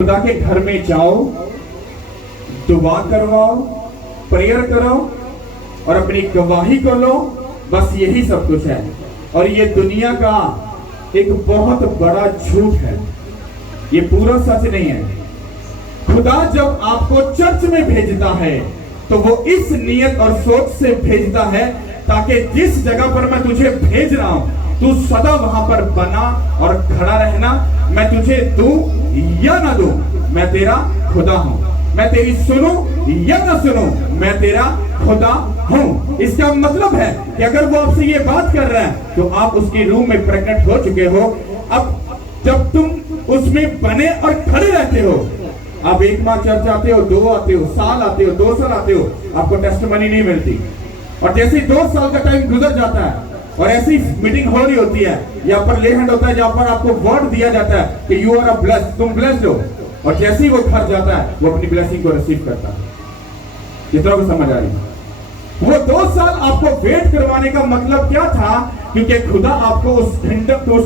खुदा के घर में जाओ, दुआ करवाओ, प्रेयर करो और अपनी गवाही को लो। बस यही सब कुछ है। और ये दुनिया का एक बहुत बड़ा झूठ है, ये पूरा सच नहीं है। खुदा जब आपको चर्च में भेजता है तो वो इस नियत और सोच से भेजता है ताकि जिस जगह पर मैं तुझे भेज रहा हूं तू सदा वहां पर बना और खड़ा रहना। मैं तुझे दूं या ना दूं, मैं तेरा खुदा हूं। मैं तेरी सुनूं या ना सुनूं, मैं तेरा खुदा हूं। इसका मतलब है कि अगर वो आपसे ये बात कर रहा है तो आप उसके रूम में प्रकट हो चुके हो। अब जब तुम उसमें बने और खड़े रहते हो, आप एक माह चर्च आते हो, 2 आते हो, साल आते हो, 2 साल आते हो, आपको टेस्टिमनी नहीं मिलती। और जैसे 2 साल का टाइम गुजर जाता है और ऐसी मीटिंग हो रही होती है, यहाँ पर ले हैंड होता है, जहाँ पर आपको वर्ड दिया जाता है कि यू आर अ ब्लेस्ड, तुम ब्लेस्ड हो। और जैसे ही वो घर जाता है वो अपनी ब्लेसिंग को रिसीव करता है। कितना को समझ आ रही है? वो 2 साल आपको वेट करवाने का मतलब क्या था? क्योंकि खुदा आपको उस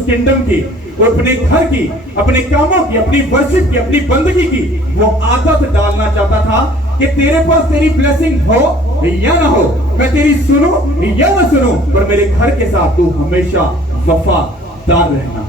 किंगडम की, अपने घर की, अपने कामों की, अपनी वर्शिप की, अपनी बंदगी की वो आदत डालना चाहता था कि तेरे पास तेरी ब्लेसिंग हो या ना हो, मैं तेरी सुनूं या ना सुनूं, पर मेरे घर के साथ तू हमेशा वफादार रहना।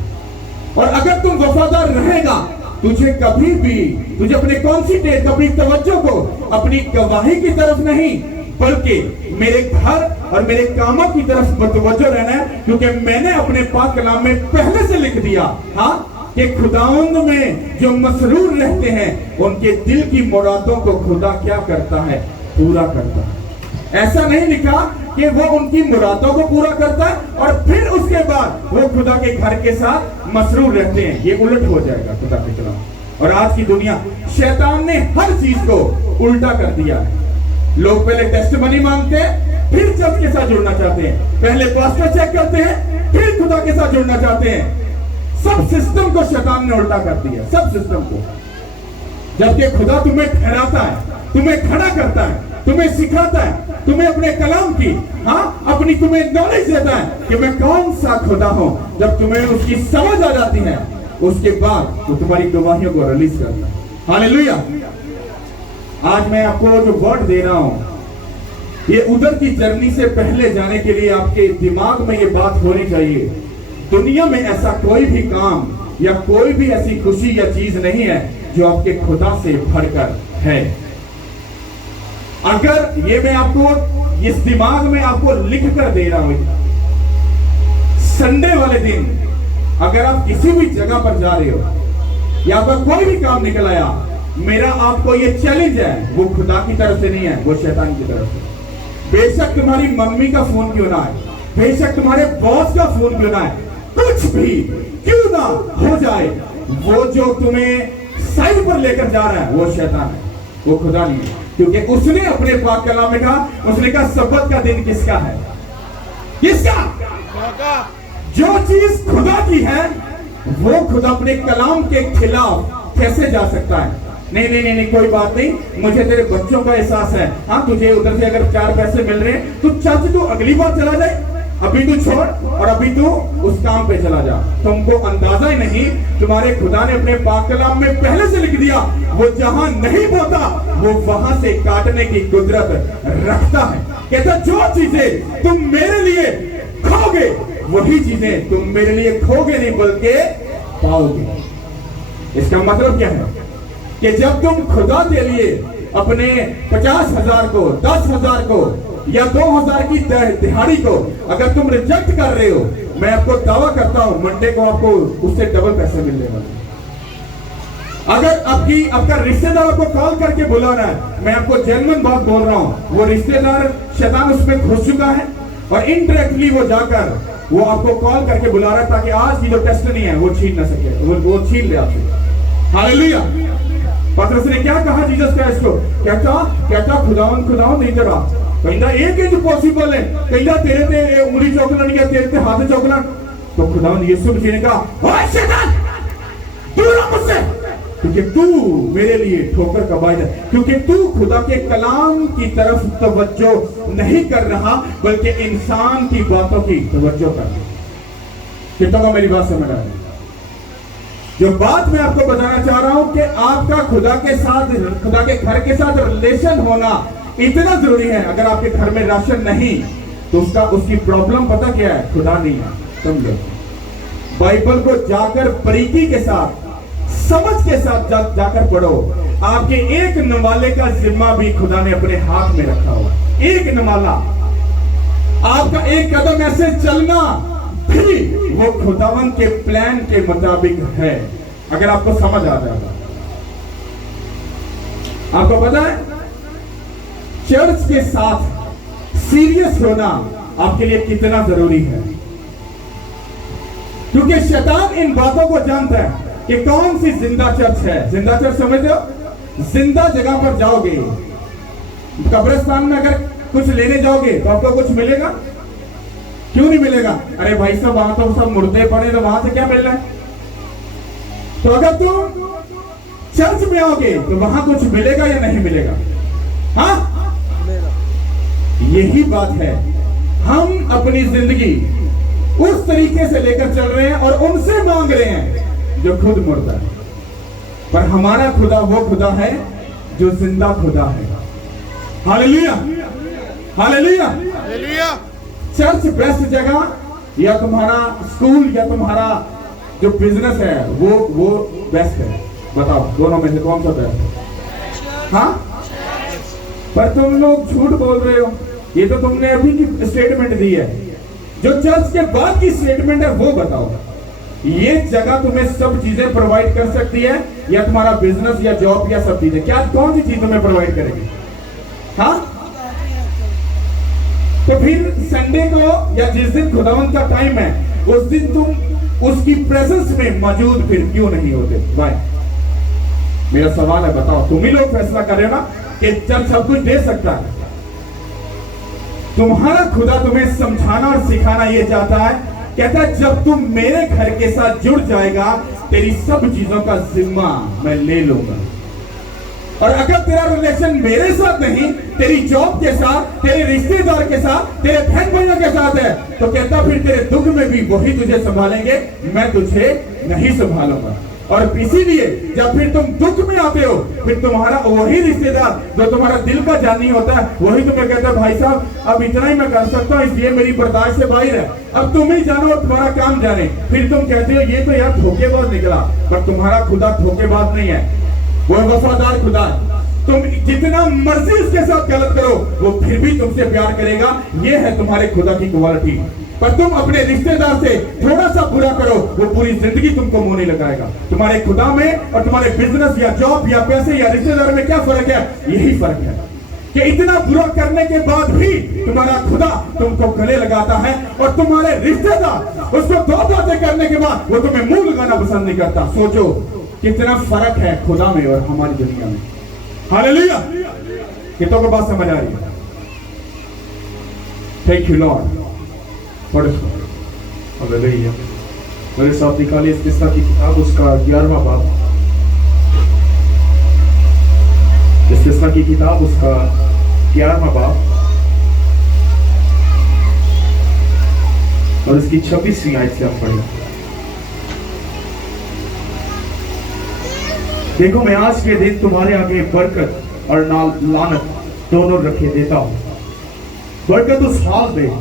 और अगर तुम वफादार रहेगा, तुझे कभी भी तुझे अपने कॉन्सेंट्रेट, अपनी तवज्जो को अपनी गवाही की तरफ नहीं बल्कि मेरे घर और मेरे कामों की तरफ तवज्जो रहना है। क्योंकि मैंने अपने पाक कलाम में पहले से लिख दिया, हाँ, कि खुदावंद में जो मसरूर रहते हैं उनके दिल की मुरादों को खुदा क्या करता है? पूरा करता है। ऐसा नहीं लिखा कि वो उनकी मुरादों को पूरा करता है और फिर उसके बाद वो खुदा के घर के साथ मसरूर रहते हैं। ये उलट हो जाएगा खुदा के कलाम। और आज की दुनिया, शैतान ने हर चीज को उल्टा कर दिया है। लोग पहले टेस्टिमनी मांगते हैं, फिर चर्च के साथ जुड़ना चाहते हैं, पहले पास्टर चेक करते हैं, फिर खुदा के साथ जुड़ना चाहते हैं। सब सिस्टम को शैतान ने उल्टा कर दिया, सब सिस्टम को। जबकि खुदा तुम्हें ठहराता है, तुम्हें खड़ा करता है, तुम्हें सिखाता है, तुम्हें अपने कलाम की, हाँ, अपनी तुम्हें नॉलेज देता है कि मैं कौन सा खुदा हूं। जब तुम्हें उसकी समझ आ जाती है उसके बाद वो तुम्हारी गवाहियों को रिलीज करता है। हालेलुया। आज मैं आपको जो वर्ड दे रहा हूं, ये उधर की जर्नी से पहले जाने के लिए आपके दिमाग में ये बात होनी चाहिए। दुनिया में ऐसा कोई भी काम या कोई भी ऐसी खुशी या चीज नहीं है जो आपके खुदा से भरकर है। अगर ये मैं आपको इस दिमाग में आपको लिख कर दे रहा हूं, संडे वाले दिन अगर आप किसी भी जगह पर जा रहे हो या आपका कोई भी काम निकल आया, मेरा आपको ये चैलेंज है, वो खुदा की तरफ से नहीं है, वो शैतान की तरफ से। बेशक तुम्हारी मम्मी का फोन क्यों ना है, बेशक तुम्हारे बॉस का फोन क्यों ना है, कुछ भी क्यों ना हो जाए, वो जो तुम्हें साइड पर लेकर जा रहा है वो शैतान है, वो खुदा नहीं है। क्योंकि उसने अपने पाक कलाम में कहा, उसने कहा सब्बत का दिन किसका है? किसका? जो चीज खुदा की है वो खुदा अपने कलाम के खिलाफ कैसे जा सकता है? नहीं नहीं नहीं, नहीं, कोई बात नहीं, मुझे तेरे बच्चों का एहसास है, हाँ, तुझे उधर से अगर 4 पैसे मिल रहे हैं तो चर्च तू अगली बार चला जाए, अभी तू छोड़ और अभी तू उस काम पे चला जा। तुमको अंदाजा ही नहीं, तुम्हारे खुदा ने अपने पाक कलाम में पहले से लिख दिया, वो जहां नहीं बोता वो वहां से काटने की कुदरत रखता है। कहता जो चीजें तुम मेरे लिए खोगे वही चीजें तुम मेरे लिए खोगे नहीं बल्कि पाओगे। इसका मतलब क्या है कि जब तुम खुदा के लिए अपने 50,000 को, 10,000 को या 2,000 की दिहाड़ी को अगर तुम रिजेक्ट कर रहे हो, मैं आपको दावा करता हूं मंडे को आपको उससे डबल पैसे मिलने वाले। अगर आपका रिश्तेदार को कॉल करके बुलाना है, मैं आपको जेन्युइन बात बोल रहा हूं, वो रिश्तेदार शैतान उसमें घुस चुका है और इनडायरेक्टली वो जाकर वो आपको कॉल करके बुला रहा है ताकि आज की जो टेस्टिमनी है वो छीन ना सके, वो छीन ले आपसे। हालेलुया। पतरस ने क्या कहा जीसस क्राइस्ट को? कहता खुदावन नहीं तेरा, कहता एक इंच पॉसिबल है, कहता तेरे ते उंगली चौकना नहीं है, तेरे ते हाथ चौकना। तो खुदावन यीशु मसीह ने कहा, ओए शैतान दूर हो मुझसे, क्योंकि तू मेरे लिए ठोकर का बायदा, क्योंकि तू खुदा के कलाम की तरफ तवज्जो नहीं कर रहा बल्कि इंसान की बातों की तवज्जो कर रहा। कितना का मेरी बात समझ आ रही है? जो बात मैं आपको बताना चाह रहा हूं कि आपका खुदा के साथ, खुदा के घर के साथ रिलेशन होना इतना जरूरी है। अगर आपके घर में राशन नहीं तो उसकी प्रॉब्लम पता क्या है? खुदा नहीं है। समझो, बाइबल को जाकर बारीकी के साथ, समझ के साथ जाकर पढ़ो। आपके एक नवाले का जिम्मा भी खुदा ने अपने हाथ में रखा हुआ। एक नवाला, आपका एक कदम ऐसे चलना भी वो खुदावन के प्लान के मुताबिक है। अगर आपको समझ आ जाएगा। आपको पता है चर्च के साथ सीरियस होना आपके लिए कितना जरूरी है, क्योंकि शैतान इन बातों को जानता है कि कौन सी जिंदा चर्च है। जिंदा चर्च समझते हो? जिंदा जगह पर जाओगे, कब्रिस्तान में अगर कुछ लेने जाओगे तो आपको कुछ मिलेगा? क्यों नहीं मिलेगा? अरे भाई साहब वहां तो सब मुर्दे पड़े, तो वहां से क्या मिल रहा है? तो अगर तुम चर्च में आओगे तो वहां कुछ मिलेगा या नहीं मिलेगा? हाँ, यही बात है। हम अपनी जिंदगी उस तरीके से लेकर चल रहे हैं और उनसे मांग रहे हैं जो खुद मुर्दा है। पर हमारा खुदा वो खुदा है जो जिंदा खुदा है। Hallelujah, hallelujah, hallelujah. Church best जगह या तुम्हारा स्कूल या तुम्हारा जो बिजनेस है वो बेस्ट है? बताओ, दोनों में से कौन सा बेस्ट है? हाँ, पर तुम लोग झूठ बोल रहे हो। ये तो तुमने अभी की स्टेटमेंट दी है। जो चर्च के बाद की स्टेटमेंट है वो बताओ। ये जगह तुम्हें सब चीजें प्रोवाइड कर सकती है या तुम्हारा बिजनेस या जॉब या सब चीजें? क्या कौन सी चीज तुम्हें प्रोवाइड करेगी? हाँ, तो फिर संडे को या जिस दिन खुदावंत का टाइम है उस दिन तुम उसकी प्रेजेंस में मौजूद फिर क्यों नहीं होते? भाई मेरा सवाल है, बताओ। तुम ही लोग फैसला कर रहे हो ना कि चर्च सब कुछ दे सकता है। तुम्हारा खुदा तुम्हें समझाना और सिखाना ये चाहता है, कहता है जब तुम मेरे घर के साथ जुड़ जाएगा तेरी सब चीजों का जिम्मा मैं ले लूंगा। और अगर तेरा रिलेशन मेरे साथ नहीं, तेरी जॉब के साथ, तेरे रिश्तेदार के साथ, तेरे बहन भाइयों के साथ है, तो कहता फिर तेरे दुख में भी वही तुझे संभालेंगे, मैं तुझे नहीं संभालूंगा। और इसीलिए जब फिर तुम दुख में आते हो, फिर तुम्हारा वही रिश्तेदार जो तुम्हारा दिल का जानी होता है वही तुम्हें कहता है भाई साहब अब इतना ही मैं कर सकता हूँ, इसलिए मेरी बर्दाश्त से बाहर है, अब तुम ही जानो और तुम्हारा काम जाने। फिर तुम कहते हो ये तो यार धोखेबाज निकला। पर तुम्हारा खुदा धोखेबाज नहीं है, वो वफादार खुदा है। तुम जितना मर्जी उसके साथ गलत करो वो फिर भी तुमसे प्यार करेगा। ये है तुम्हारे खुदा की क्वालिटी। पर तुम अपने रिश्तेदार से थोड़ा सा बुरा करो, वो पूरी जिंदगी तुमको मुंह नहीं लगाएगा। तुम्हारे खुदा में और तुम्हारे बिजनेस या जॉब या पैसे या रिश्तेदार में क्या फर्क है? यही फर्क है कि इतना बुरा करने के बाद भी तुम्हारा खुदा तुमको गले लगाता है और तुम्हारे रिश्तेदार उसको दो बातें करने के बाद वो तुम्हें मुंह लगाना पसंद नहीं करता। सोचो कितना फर्क है खुदा में और हमारी दुनिया में। हालेलुया, कितनों को बात समझ आ रही है? Thank you Lord. हालेलुया। मेरे साथ निकालिए इस किस्सा की किताब, उसका 11वां बाब। इस किस्सा की किताब उसका 11वां बाब और इसकी 26वीं आयत से हम पढ़ेंगे। देखो मैं आज के दिन तुम्हारे आगे बरकत और लानत दोनों रखे देता हूं। बरकत उस हाल में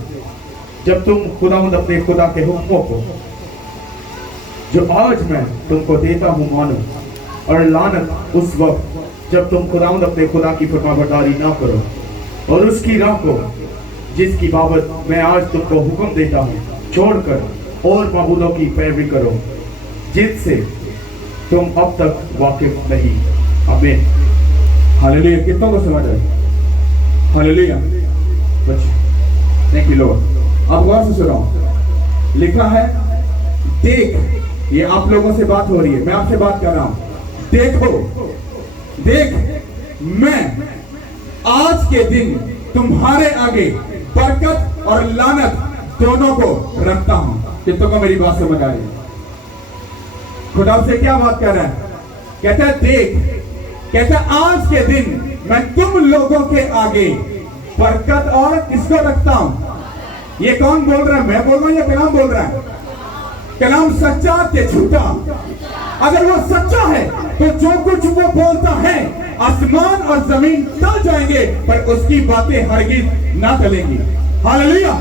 जब तुम खुदावंद अपने खुदा के हुक्मों को जो आज मैं तुमको देता हूं मानो, और लानत उस वक्त जब तुम खुदावंद अपने खुदा की फरमाबरदारी ना करो और उसकी राह को जिसकी बाबत मैं आज तुमको हुक्म देता हूं छोड़कर और माबूदों की पैरवी करो जिनसे तुम अब तक वाकिफ नहीं। आमीन। हालेलुया। कितनों को समझ आई? हालेलुया। Thank you Lord. अब गौर से सुनो, लिखा है देख, ये आप लोगों से बात हो रही है, मैं आपसे बात कर रहा हूं। देखो देख मैं आज के दिन तुम्हारे आगे बरकत और लानत दोनों को रखता हूं। कितनों को मेरी बात समझ आ रही है? खुदा से क्या बात कर रहा है? कहता है देख, कहता है आज के दिन मैं तुम लोगों के आगे बरकत और किसको रखता हूं? ये कौन बोल रहा है? मैं बोल रहा हूं या कलाम बोल रहा है? कलाम सच्चा के झूठा? अगर वो सच्चा है तो जो कुछ वो बोलता है आसमान और जमीन टल जाएंगे पर उसकी बातें हरगिज ना टलेंगी। हालेलुया।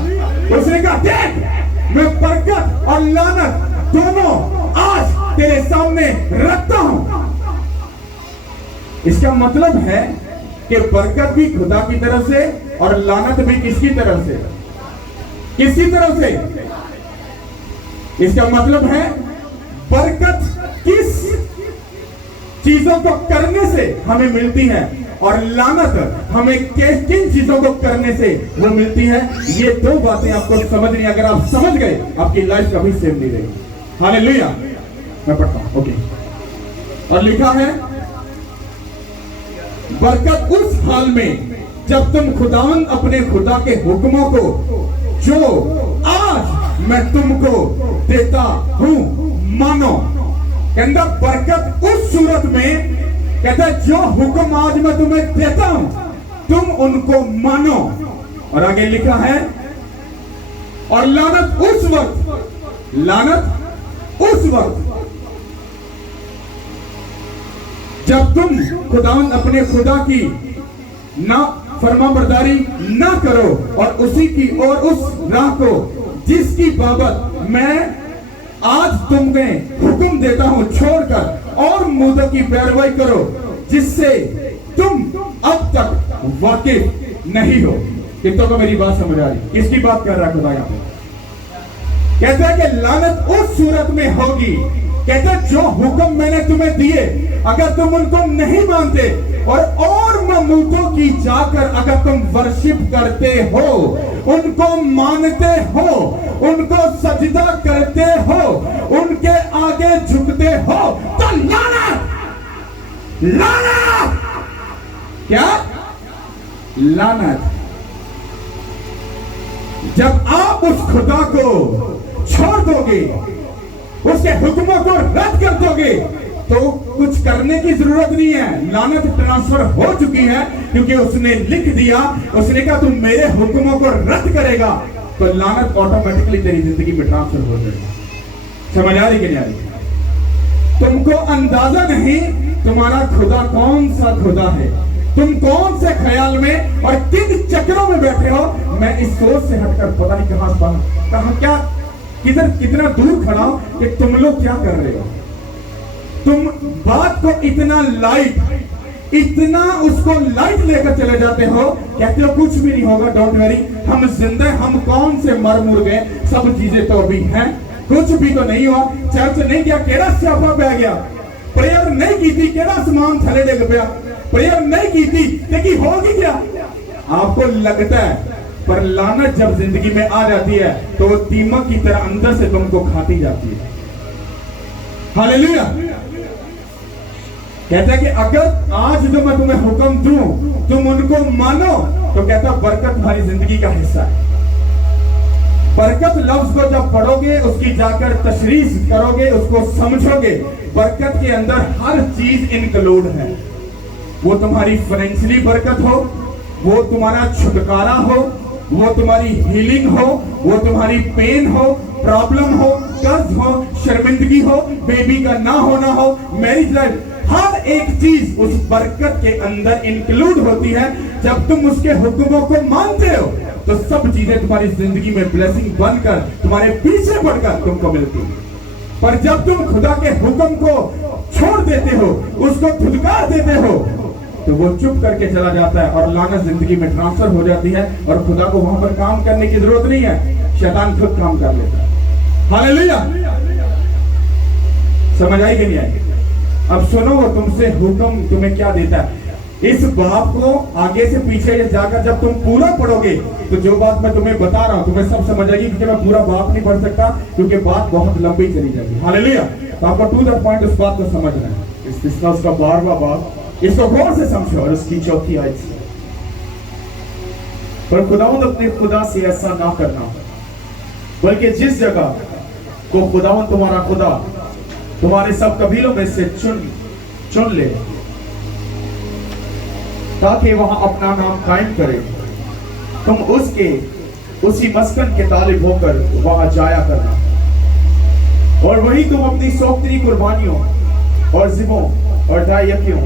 उसने कहा देख मैं बरकत और लानत दोनों आज तेरे सामने रखता हूं। इसका मतलब है कि बरकत भी खुदा की तरफ से और लानत भी किसकी तरफ से? किसकी तरफ से? इसका मतलब है बरकत किस चीजों को करने से हमें मिलती है और लानत हमें किन चीजों को करने से वो मिलती है। ये दो बातें आपको समझनी, अगर आप समझ गए आपकी लाइफ कभी सेम नहीं रहेगी। हालेलुया। मैं पढ़ता हूं, ओके। और लिखा है बरकत उस हाल में जब तुम खुदावन अपने खुदा के हुक्मों को जो आज मैं तुमको देता हूं मानो। कहता बरकत उस सूरत में, कहता जो हुक्म आज मैं तुम्हें देता हूं तुम उनको मानो। और आगे लिखा है और लानत उस वक्त, लानत उस वक्त जब तुम खुदावन अपने खुदा की ना फरमाबरदारी ना करो और उसी की और उस राह को जिसकी बाबत मैं आज तुम्हें हुक्म देता हूं छोड़कर और मुद्दों की पैरवी करो जिससे तुम अब तक वाकिफ नहीं हो। कितनों को मेरी बात समझ आ रही? किसकी बात कर रहा है खुदा? यहां पे कहता है कि लानत उस सूरत में होगी, कहता जो हुक्म मैंने तुम्हें दिए अगर तुम उनको नहीं मानते और ममूतों की जाकर अगर तुम वर्शिप करते हो, उनको मानते हो, उनको सजदा करते हो, उनके आगे झुकते हो तो लानत, लानत, क्या लानत। जब आप उस खुदा को छोड़ दोगे, उसके हुक्मों को रद्द कर दोगे तो कुछ करने की जरूरत नहीं है। लानत ट्रांसफर हो चुकी है क्योंकि उसने लिख दिया, उसने कहा तुम मेरे हुक्मों को रद्द करेगा तो लानत ऑटोमेटिकली तेरी जिंदगी में ट्रांसफर हो जाएगी। समझ आ रही कि नहीं आ रही? तुमको अंदाजा नहीं तुम्हारा खुदा कौन सा खुदा है, तुम कौन से ख्याल में और किन चक्रों में बैठे हो। मैं इस सोच से हटकर पता नहीं कहां क्या किधर कितना दूर खड़ा हो कि तुम लोग क्या कर रहे हो। तुम बात को इतना लाइट, इतना उसको लाइट लेकर चले जाते हो, कहते हो कुछ भी नहीं होगा, डोंट वरी, हम जिंदा, हम कौन से मर मुर गए, सब चीजें तो अभी हैं, कुछ भी तो नहीं हुआ। चर्च नहीं किया, केड़ा स्यापा बह गया, प्रेयर नहीं की थी, केड़ा सामान थले डिग गया, प्रेयर नहीं की थी, देखिए होगी क्या। आपको लगता है, पर लानत जब जिंदगी में आ जाती है तो वो दीमक की तरह अंदर से तुमको खाती जाती है। हालेलुया। कहता है कि अगर आज जो मैं तुम्हें हुक्म दूं तुम उनको मानो तो कहता बरकत तुम्हारी जिंदगी का हिस्सा है। बरकत लफ्ज को जब पढ़ोगे, उसकी जाकर तशरीह करोगे, उसको समझोगे, बरकत के अंदर हर चीज इंक्लूड है। वो तुम्हारी फाइनेंशियली बरकत हो, वो तुम्हारा छुटकारा हो, वो तुम्हारी हीलिंग हो, वो तुम्हारी पेन हो, प्रॉब्लम हो, कर्ज हो, शर्मिंदगी हो, बेबी का ना होना हो, मैरिज लाइफ, हर एक चीज उस बरकत के अंदर इंक्लूड होती है। जब तुम उसके हुक्मों को मानते हो तो सब चीजें तुम्हारी जिंदगी में ब्लेसिंग बनकर तुम्हारे पीछे बढ़कर तुमको मिलती है। पर जब तुम खुदा के हुक्म को छोड़ देते हो, उसको धुतकार देते हो, तो वो चुप करके चला जाता है और लानत जिंदगी में ट्रांसफर हो जाती है और खुदा को वहां पर काम करने की जरूरत नहीं है, शैतान खुद काम कर लेता है। हालेलुया। समझ आई कि नहीं आई? अब सुनो, वो तुमसे हुक्म तुम्हें क्या देता है। इस बात को आगे से पीछे जाकर जब तुम पूरा पढ़ोगे तो जो बात मैं तुम्हें बता रहा हूं तुम्हें सब समझ आएगी, क्योंकि मैं पूरा बात नहीं पढ़ सकता क्योंकि बात बहुत लंबी चली जाएगी। हालेलुया। तो आपको टू द पॉइंट उस बात को समझना है। इसका उसका 12वां बात, इसको गौर से समझो और उसकी 4थी आयत से। पर खुदावंद अपने खुदा से ऐसा ना करना, बल्कि जिस जगह को खुदावंद तुम्हारा खुदा तुम्हारे सब कबीलों में से चुन ले ताकि वहां अपना नाम कायम करे, तुम उसके उसी मस्कन के तालिब होकर वहां जाया करना और वही तुम अपनी सौख्तरी कुर्बानियों और जिमों और दायकियों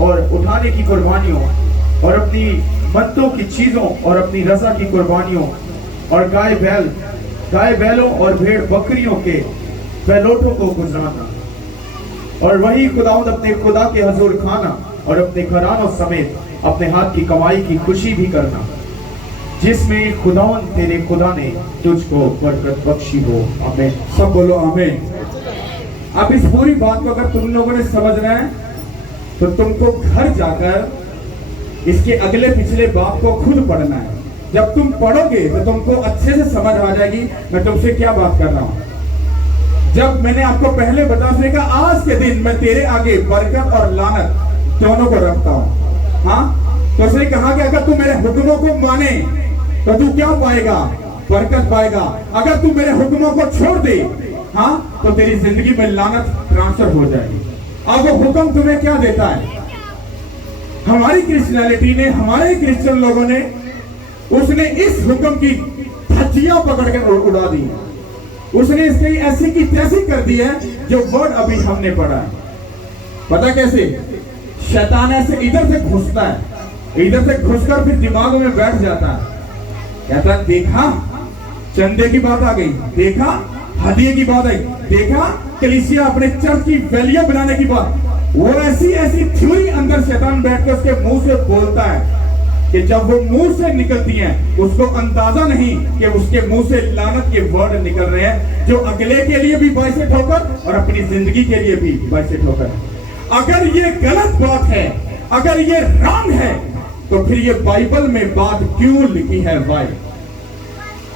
और उठाने की कुर्बानियों और अपनी मत्तों की चीजों और अपनी रजा की कुर्बानियों और गाय बैलों और भेड़ बकरियों के बैलोटों को गुजराना और वही खुदावंद अपने खुदा के हजूर खाना और अपने घरानों समेत अपने हाथ की कमाई की खुशी भी करना, जिसमें खुदावंद तेरे खुदा ने तुझको बरकत बख्शी हो। आमीन। सब बोलो आमीन। अब इस पूरी बात को अगर तुम लोगों ने समझना है तो तुमको घर जाकर इसके अगले पिछले बात को खुद पढ़ना है। जब तुम पढ़ोगे तो तुमको अच्छे से समझ आ जाएगी मैं तुमसे क्या बात कर रहा हूं। जब मैंने आपको पहले बताने का आज के दिन मैं तेरे आगे बरकत और लानत दोनों को रखता हूं। हाँ, तो उसने कहा कि अगर तू मेरे हुक्मों को माने तो तू क्या पाएगा? बरकत पाएगा। अगर तू मेरे हुक्मों को छोड़ दे, हाँ, तो तेरी जिंदगी में लानत ट्रांसफर हो जाएगी। अब वो हुक्म तुम्हें क्या देता है? हमारी क्रिश्चियनिटी ने, हमारे क्रिश्चियन लोगों ने, उसने इस हुक्म की धज्जियां पकड़कर उड़ा दी है। उसने इसकी ऐसी की तैसी कर दी है जो वर्ड अभी हमने पढ़ा है। पता कैसे? शैतान ऐसे इधर से घुसता है, इधर से घुसकर फिर दिमाग में बैठ जाता है। कहता देखा चंदे की बात आ गई, देखा हदिये की बात आई, देखा कलीसिया अपने चर्च की वैल्यू बनाने की बात। वो ऐसी ऐसी थ्योरी अंदर शैतान बैठ के उसके मुंह से बोलता है कि जब वो मुंह से निकलती हैं उसको अंदाजा नहीं कि उसके मुंह से लानत के वर्ड निकल रहे हैं जो अगले के लिए भी बाइस ठोकर और अपनी जिंदगी के लिए भी बाइस ठोकर। अगर ये गलत बात है, अगर ये रॉन्ग है, तो फिर ये बाइबल में बात क्यों लिखी है? भाई,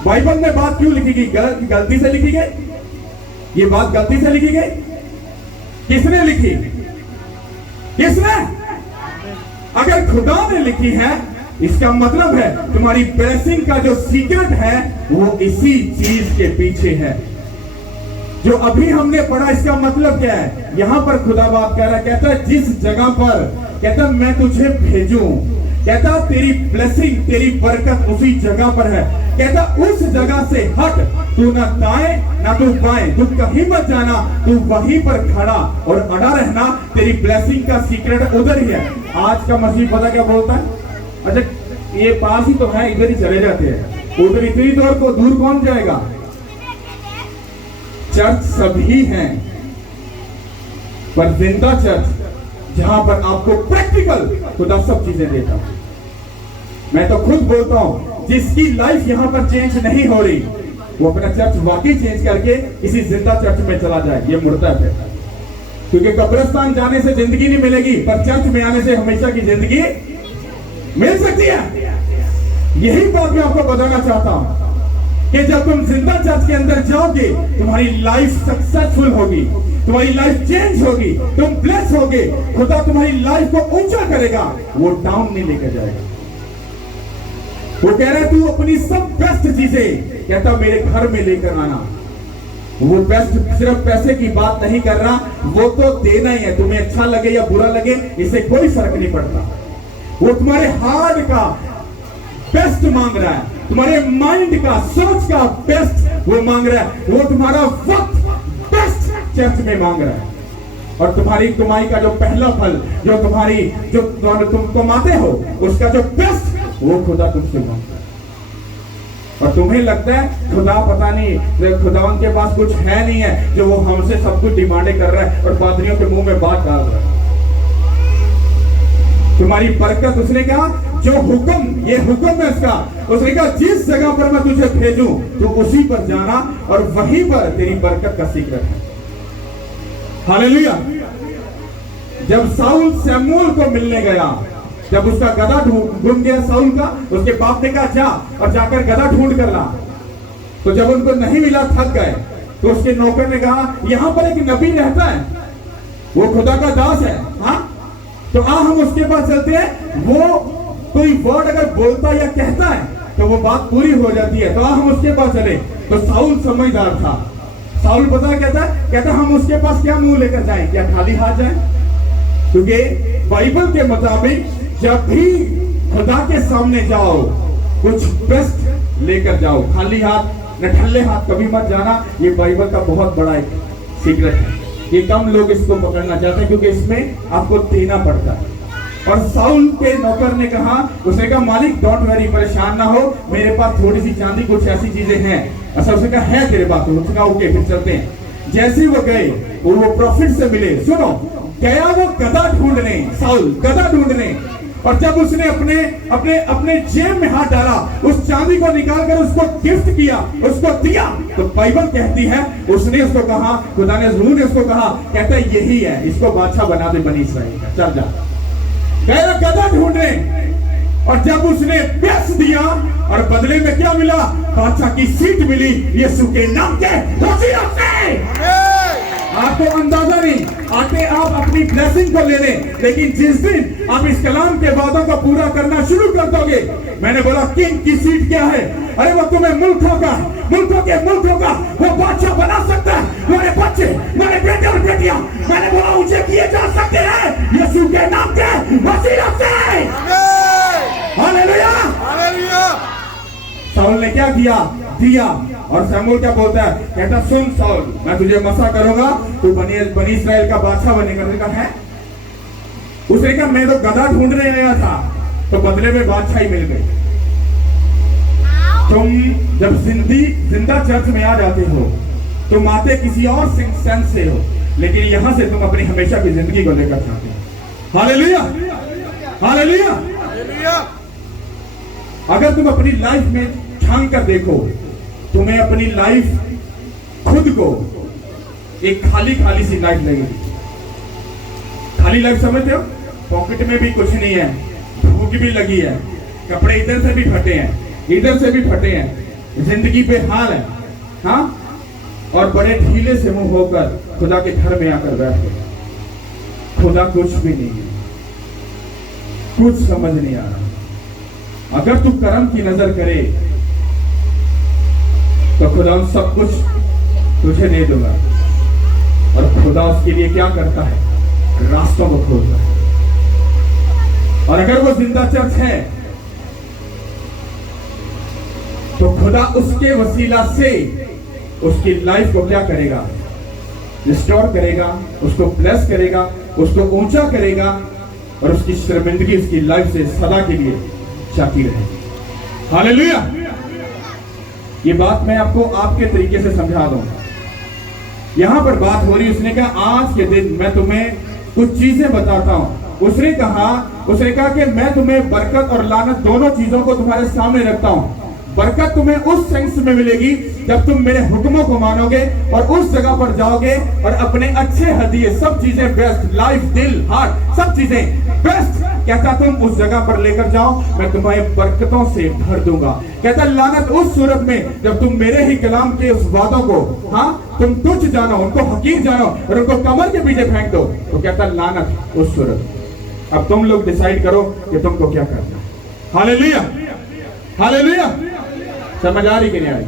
बाइबल में बात क्यों लिखी गई? गलती से लिखी गई? ये बात गलती से लिखी गई? किसने लिखी? किसने? अगर खुदा ने लिखी है, इसका मतलब है तुम्हारी ब्लेसिंग का जो सीक्रेट है वो इसी चीज के पीछे है जो अभी हमने पढ़ा। इसका मतलब क्या है? यहां पर खुदा बात कर रहा है, कहता है जिस जगह पर, कहता मैं तुझे भेजूं, कहता तेरी ब्लेसिंग, तेरी बरकत उसी जगह पर है। कहता उस जगह से हट, तू ना दाएं ना तू बाएं, तू कहीं मत जाना, तू वहीं पर खड़ा और अड़ा रहना। तेरी ब्लेसिंग का सीक्रेट उधर ही है। आज का मसीह पता क्या बोलता है? अच्छा ये पास ही तो है, इधर ही चले जाते हैं, उधर इतनी दूर कौन जाएगा? चर्च सभी हैं, पर जिंदा चर्च जहां पर आपको प्रैक्टिकल खुदा सब चीजें देता हूं। मैं तो खुद बोलता हूं जिसकी लाइफ यहां पर चेंज नहीं हो रही वो अपना चर्च वाकई चेंज करके किसी जिंदा चर्च में चला जाए। ये मुर्दा है, क्योंकि कब्रिस्तान जाने से जिंदगी नहीं मिलेगी, पर चर्च में आने से हमेशा की जिंदगी मिल सकती है। यही बात मैं आपको बताना चाहता हूं कि जब तुम जिंदा चर्च के अंदर जाओगे तुम्हारी लाइफ सक्सेसफुल होगी, तुम्हारी लाइफ चेंज होगी, तुम ब्लेस होगे, खुदा तुम्हारी लाइफ को ऊंचा करेगा, वो डाउन नहीं लेकर जाएगा। वो कह रहा है तू अपनी सब बेस्ट चीजें, कहता मेरे घर में लेकर आना। वो बेस्ट सिर्फ पैसे की बात नहीं कर रहा, वो तो देना ही है। तुम्हें अच्छा लगे या बुरा लगे इससे कोई फर्क नहीं पड़ता। वो तुम्हारे हार्ट का बेस्ट मांग रहा है, तुम्हारे माइंड का, सोच का बेस्ट वो मांग रहा है। वो तुम्हारा वक्त बेस्ट चर्च में मांग रहा है, और तुम्हारी कमाई का जो पहला फल जो तुम कमाते हो उसका जो बेस्ट वो खुदा तुमसे मांगता है। और तुम्हें लगता है खुदा पता नहीं, खुदावन के पास कुछ है नहीं है जो वो हमसे सब कुछ डिमांडें कर रहा है और पादरियों के मुंह में बात डाल रहा है। तुम्हारी बरकत, उसने कहा जो हुक्म, ये हुक्म है उसका, उसने कहा जिस जगह पर मैं तुझे भेजूं तो उसी पर जाना और वहीं पर तेरी बरकत का सीक्रेट है। हालेलुया। जब साउल शमूएल को मिलने गया, जब उसका गधा गुम गया साउल का, उसके बाप ने कहा जा और जाकर गधा ढूंढ कर ला। तो जब उनको नहीं मिला, थक गए, तो उसके नौकर ने कहा यहां पर एक नबी रहता है, वो खुदा का दास है, हाँ तो हम उसके पास चलते हैं, वो कोई वर्ड अगर बोलता या कहता है तो वो बात पूरी हो जाती है, तो हम उसके पास चले। तो साउल समझदार था, साउल पता कहता हम उसके पास क्या मुंह लेकर जाएं, क्या खाली हाथ जाएं? क्योंकि बाइबल के मुताबिक जब भी खुदा के सामने जाओ कुछ बेस्ट लेकर जाओ, खाली हाथ, नठल्ले हाथ कभी मत जाना। ये बाइबल का बहुत बड़ा एक सीक्रेट है। ये कम लोग इसको पकड़ना चाहते हैं, क्योंकि इसमें आपको देना पड़ता है। और साउल के नौकर ने कहा, उसने कहा मालिक डोंट वरी, परेशान ना हो, मेरे पास थोड़ी सी चांदी कुछ ऐसी चीजें हैं। अच्छा उसने कहा है तेरे पास? उसने कहा ओके फिर चलते हैं। जैसे वो गए वो प्रॉफिट से मिले, सुनो, गया वो गधा ढूंढने, साउल गधा ढूंढने, और जब उसने अपने अपने अपने जेब में हाथ डाला, उस चांदी को निकालकर उसको गिफ्ट किया, उसको दिया, तो बाइबल कहती है उसने उसको कहा, खुदा ने जरूर ने उसको कहा, कहता है यही है, इसको बादशाह बना दे बनी इस्राइल का, चल जा। गया गधा ढूंढने, और जब उसने बेच दिया और बदले में क्या मिला? बादशाह की सीट मिली यीशु के नाम के वसीला से। आपको अंदाजा नहीं, आते आप अपनी ब्लेसिंग को लेने, लेकिन जिस दिन आप इस कलाम के वादों को पूरा करना शुरू कर दोगे, मैंने बोला किंग की सीट क्या है? अरे वो तुम्हें मुल्कों का वो बादशाह बना सकता है। मेरे बच्चे, मेरे बेटे और बेटियां, मैंने बोला ऊंचे किए जा सकते हैं यीशु के नाम के वसीला से। Hallelujah, hallelujah. साउल ने क्या किया? दिया। और शमूएल क्या बोलता है? कहता सुन साउल, मैं तुझे मसा करूंगा, तू बनी इस्राएल का बादशाह बनेगा। उसने कहा है? उसने कहा मैं तो गधा ढूंढने गया था, तो बदले में बादशाही मिल गई। तुम जब जिंदा चर्च में आ जाते हो, तुम आते किसी और सेंस से हो, लेकिन यहां से तुम अपनी हमेशा की जिंदगी को लेकर चाहते हो। Hallelujah, hallelujah, hallelujah. अगर तुम अपनी लाइफ में झांक कर देखो, तुम्हें अपनी लाइफ खुद को एक खाली खाली सी लाइफ लगेगी। खाली लाइफ समझते हो? पॉकेट में भी कुछ नहीं है, भूख भी लगी है, कपड़े इधर से भी फटे हैं, इधर से भी फटे हैं, जिंदगी पे हाल है, हाँ, और बड़े ढीले से मुंह होकर खुदा के घर में आकर बैठ गए। खुदा कुछ भी नहीं है, कुछ समझ नहीं आ रहा। अगर तू कर्म की नजर करे तो खुदा सब कुछ तुझे दे दूंगा। और खुदा उसके लिए क्या करता है? रास्तों को खोलता है। और अगर वो जिंदा चर्च है तो खुदा उसके वसीला से उसकी लाइफ को क्या करेगा? रिस्टोर करेगा, उसको ब्लेस करेगा, उसको ऊंचा करेगा, और उसकी शर्मिंदगी उसकी लाइफ से सदा के लिए जाती रहेगी। हालेलुया। ये बात मैं आपको आपके तरीके से समझा दूं। यहां पर बात हो रही, उसने कहा आज के दिन मैं तुम्हें कुछ चीजें बताता हूं। उसने कहा कि मैं तुम्हें बरकत और लानत दोनों चीजों को तुम्हारे सामने रखता हूं। बरकत तुम्हें उस सेंस में मिलेगी जब तुम मेरे हुक्मों को मानोगे और उस जगह पर जाओगे और अपने अच्छे हदिये, सब चीजें बेस्ट, लाइफ, दिल, हार्ट, सब चीजें बेस्ट, कहता तुम उस जगह पर लेकर जाओ, मैं तुम्हें बरकतों से भर दूंगा। कहता लानत उस सूरत में जब तुम मेरे ही कलाम के उस वादों को, हाँ, तुम तुच्छ जानो, उनको हकीर जानो और उनको कमर के पीछे फेंक दो, तो कहता लानत उस सूरत। अब तुम लोग डिसाइड करो कि तुमको क्या करना है। Hallelujah, hallelujah. समझ आ रही कि नहीं आ रही?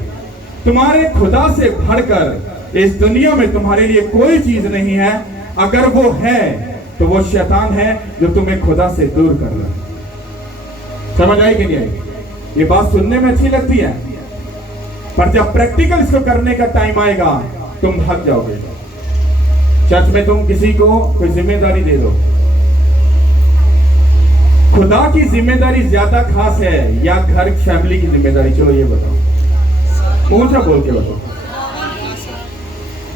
तुम्हारे खुदा से बढ़कर इस दुनिया में तुम्हारे लिए कोई चीज नहीं है। अगर वो है तो वो शैतान है जो तुम्हें खुदा से दूर कर रहा है। समझ आई कि नहीं आई? ये बात सुनने में अच्छी लगती है, पर जब प्रैक्टिकल इसको करने का टाइम आएगा तुम भाग जाओगे। चर्च में तुम किसी को कोई जिम्मेदारी दे दो, खुदा की जिम्मेदारी ज्यादा खास है या घर फैमिली की जिम्मेदारी? चलो ये बताओ, ऊंचा बोल के बताओ।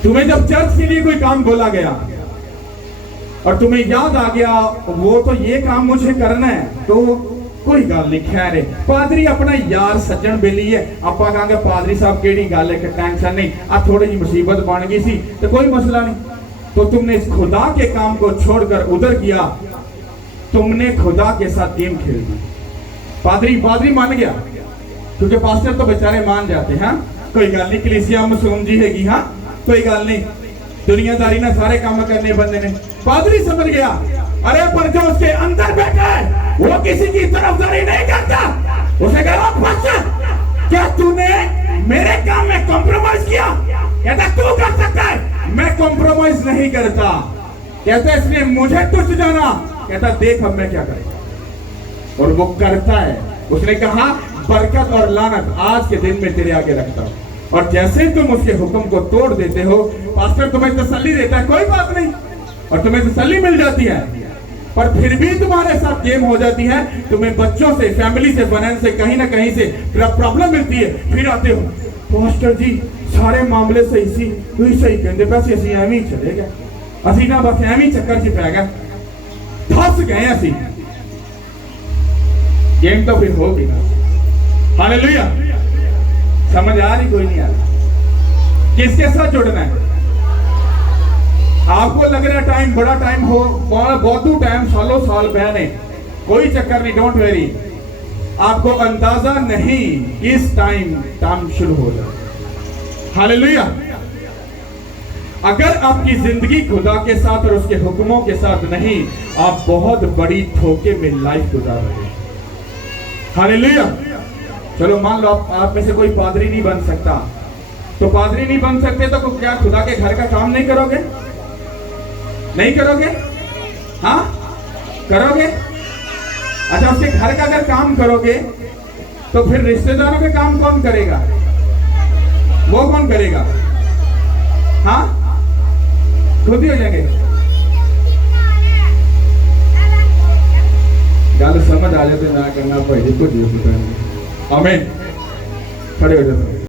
तुम्हें जब चर्च के लिए कोई काम बोला गया और तुम्हें याद आ गया वो तो ये काम मुझे करना है, तो कोई गल नहीं, खैर है, पादरी अपना यार सज्जन बेली है, आप कहेंगे पादरी साहब केड़ी गल है, टेंशन नहीं, अब थोड़ी जी मुसीबत बन गई सी तो कोई मसला नहीं। तो तुमने इस खुदा के काम को छोड़कर उधर किया, तुमने खुदा के साथ गेम खेल दी। पादरी मान गया क्योंकि पास्टर तो बेचारे मान जाते हैं, कोई गल नहीं, कलीसिया मासूम जी हैगी, हाँ कोई गल नहीं, दुनियादारी ना सारे काम करने बंदे ने। पादरी समझ गया, अरे पर जो उसके अंदर बैठा है वो किसी की तरफदारी नहीं करता। उसे कहा क्या तूने मेरे काम में कॉम्प्रोमाइज किया? कहता तू कर सकता है, मैं कॉम्प्रोमाइज नहीं करता। कहता इसने मुझे तुच्छ जाना, कहता देख अब मैं क्या करूं, और वो करता है। उसने कहा बरकत और लानत आज के दिन में तेरे आगे रखता हूं, और जैसे तुम उसके हुक्म को तोड़ देते हो, पास्टर तुम्हें तसल्ली देता है, कोई बात नहीं, और तुम्हें तसल्ली मिल जाती है, पर फिर भी तुम्हारे साथ गेम हो जाती है, तुम्हें बच्चों से, फैमिली से, फाइनेंस से, कहीं ना कहीं से प्रॉब्लम मिलती है, फिर आते हो पास्टर जी सारे मामले सही सी तुम सही कहते पैसे असं एवं ही चले गए, असं ना बस एवं ही चक्कर च पै गए, फस गए असं, गेम तो फिर हो गई ना। हालेलुया, समझ आ रही? कोई नहीं आ रहा? किसके साथ जुड़ना है? आपको लग रहा है टाइम बड़ा टाइम हो, बहुत टाइम, सालों साल बहने, कोई चक्कर नहीं, डोंट वेरी, आपको अंदाजा नहीं किस टाइम काम शुरू हो जाए। हालेलुया। अगर आपकी जिंदगी खुदा के साथ और उसके हुक्मों के साथ नहीं, आप बहुत बड़ी धोखे में लाइफ गुजार रहे हैं। हालेलुया। चलो मान लो आप में से कोई पादरी नहीं बन सकता, तो पादरी नहीं बन सकते तो क्या खुदा के घर का काम नहीं करोगे? नहीं करोगे? हाँ करोगे। अच्छा, उसके घर का अगर काम करोगे तो फिर रिश्तेदारों के काम कौन करेगा? वो कौन करेगा? हाँ, खुद ही हो जाएंगे। गल समझ आ जाए तो ना करना भाई, कुछ आमीन। खड़े हो जाते।